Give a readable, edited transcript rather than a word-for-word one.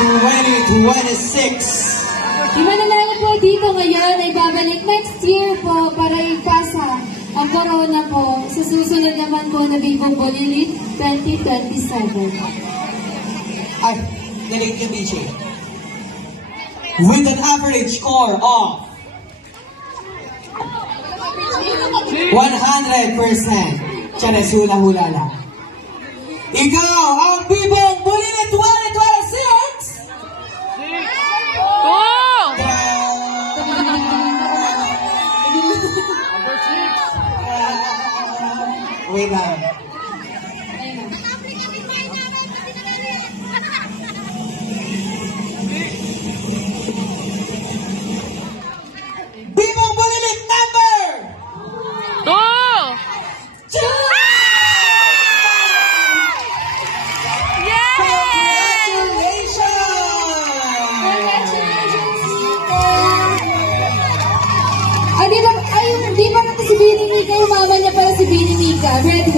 2026. Yung mananalo po dito ngayon ay babalik next year po para ipasa ang corona po sa susunod naman po na Bibong Bulilit 2027. Ay, galing ka, DJ. With an average score of 100%. Chanes, hula-hula lang. Ikaw, ang Bibong Bulilit 2026! Wait lang. Bibong Bulilit number 2! Di ba natin si Bini Mika, yung mama niya pala si Bini Mika. Red